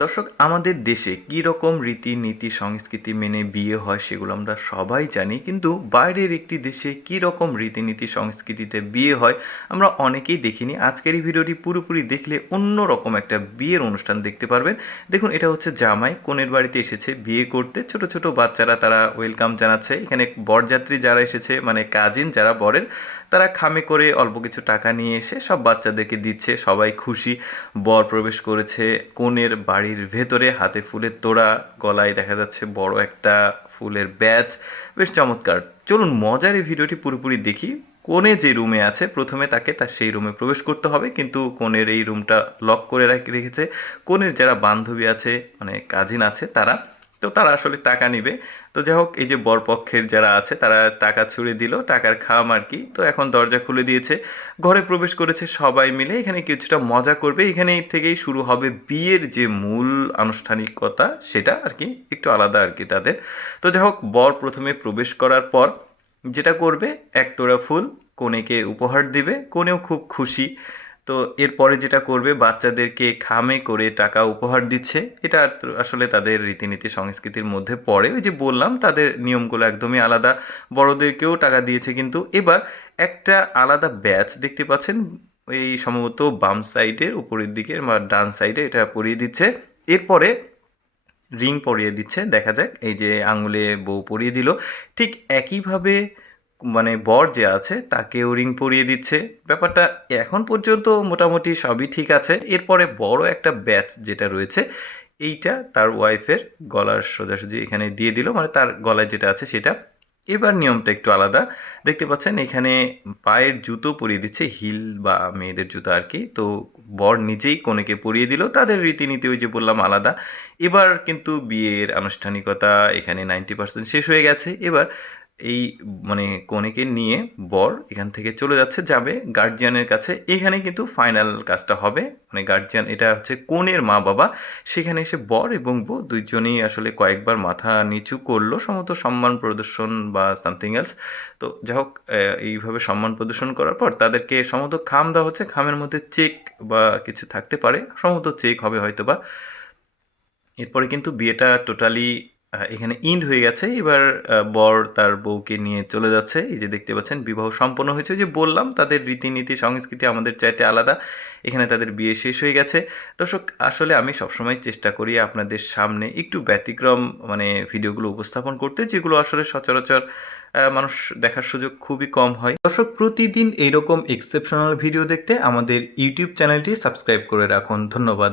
দর্শক, আমাদের দেশে কী রকম রীতিনীতি সংস্কৃতি মেনে বিয়ে হয় সেগুলো আমরা সবাই জানি, কিন্তু বাইরের একটি দেশে কী রকম রীতিনীতি সংস্কৃতিতে বিয়ে হয় আমরা অনেকেই দেখিনি। আজকের এই ভিডিওটি পুরোপুরি দেখলে অন্য রকম একটা বিয়ের অনুষ্ঠান দেখতে পারবেন। দেখুন, এটা হচ্ছে জামাই কনের বাড়িতে এসেছে বিয়ে করতে। ছোট ছোট বাচ্চারা তারা ওয়েলকাম জানাচ্ছে। এখানে বরযাত্রী যারা এসেছে, মানে কাজিন যারা বরের, তারা খামে করে অল্প কিছু টাকা নিয়ে এসে সব বাচ্চাদেরকে দিচ্ছে। সবাই খুশি। বর প্রবেশ করেছে কনের বাড়ির ভেতরে, হাতে ফুলের তোড়া, গলায় দেখা যাচ্ছে বড় একটা ফুলের ব্যাজ। বেশ চমৎকার। চলুন মজার এই ভিডিওটি পুরোপুরি দেখি। কনে যে রুমে আছে, প্রথমে তাকে তার সেই রুমে প্রবেশ করতে হবে, কিন্তু কনের এই রুমটা লক করে রেখেছে। কনের যারা বান্ধবী আছে, মানে কাজিন আছে, তারা আসলে টাকা নিবে। তো যাই হোক, এই যে বরপক্ষের যারা আছে তারা টাকা ছুড়ে দিল, টাকার খাম আর কি। তো এখন দরজা খুলে দিয়েছে, ঘরে প্রবেশ করেছে সবাই মিলে। এখানে কিছুটা মজা করবে, এখানে থেকেই শুরু হবে বিয়ের যে মূল আনুষ্ঠানিকতা, সেটা আর কি একটু আলাদা আর কি তাদের। তো যাই হোক, বর প্রথমে প্রবেশ করার পর যেটা করবে, এক তোড়া ফুল কনেকে উপহার দিবে। কনেও খুব খুশি। তো এরপরে যেটা করবে, বাচ্চাদেরকে খামে করে টাকা উপহার দিচ্ছে। এটা আসলে তাদের রীতিনীতি সংস্কৃতির মধ্যে পড়ে। ওই যে বললাম, তাদের নিয়মগুলো একদমই আলাদা। বড়দেরকেও টাকা দিয়েছে, কিন্তু এবার একটা আলাদা ব্যাচ দেখতে পাচ্ছেন, এই সম্ভবত বাম সাইডের উপরের দিকে বা ডান সাইডে এটা পরিয়ে দিচ্ছে। এরপরে রিং পরিয়ে দিচ্ছে, দেখা যাক। এই যে আঙুলে বউ পরিয়ে দিল, ঠিক একইভাবে মানে বর যে আছে তাকেও রিং পরিয়ে দিচ্ছে। ব্যাপারটা এখন পর্যন্ত মোটামুটি সবই ঠিক আছে। এরপরে বড় একটা ব্যাচ যেটা রয়েছে, এইটা তার ওয়াইফের গলার সোজাসুজি এখানে দিয়ে দিল, মানে তার গলায় যেটা আছে সেটা। এবার নিয়মটা একটু আলাদা। দেখতে পাচ্ছেন এখানে পায়ের জুতো পরিয়ে দিচ্ছে, হিল বা মেয়েদের জুতো আর কি। তো বর নিজেই কনেকে পরিয়ে দিল। তাদের রীতিনীতি ওই যে বললাম আলাদা। এবার কিন্তু বিয়ের আনুষ্ঠানিকতা এখানে 90% শেষ হয়ে গেছে। এবার এই মানে কনেকে নিয়ে বর এখান থেকে চলে যাবে গার্জিয়ানের কাছে। এখানে কিন্তু ফাইনাল কাজটা হবে, মানে গার্জিয়ান এটা হচ্ছে কনের মা বাবা। সেখানে এসে বর এবং বউ দুইজনেই আসলে কয়েকবার মাথা নিচু করলো, সম্ভবত সম্মান প্রদর্শন বা সামথিং এলস। তো যাই হোক, এইভাবে সম্মান প্রদর্শন করার পর তাদেরকে সম্ভবত খাম দেওয়া হচ্ছে। খামের মধ্যে চেক বা কিছু থাকতে পারে, সম্ভবত চেক হবে হয়তো বা। এরপরে কিন্তু বিয়েটা টোটালি এখানে ইন্ড হয়ে গেছে। এবার বর তার বউকে নিয়ে চলে যাচ্ছে। এই যে দেখতে পাচ্ছেন বিবাহ সম্পন্ন হয়েছে। ওই যে বললাম তাদের রীতিনীতি সংস্কৃতি আমাদের চাইতে আলাদা। এখানে তাদের বিয়ে শেষ হয়ে গেছে। দর্শক, আসলে আমি সবসময় চেষ্টা করি আপনাদের সামনে একটু ব্যতিক্রম মানে ভিডিওগুলো উপস্থাপন করতে, যেগুলো আসলে সচরাচর মানুষ দেখার সুযোগ খুবই কম হয়। দর্শক, প্রতিদিন এইরকম এক্সেপশনাল ভিডিও দেখতে আমাদের ইউটিউব চ্যানেলটি সাবস্ক্রাইব করে রাখুন। ধন্যবাদ।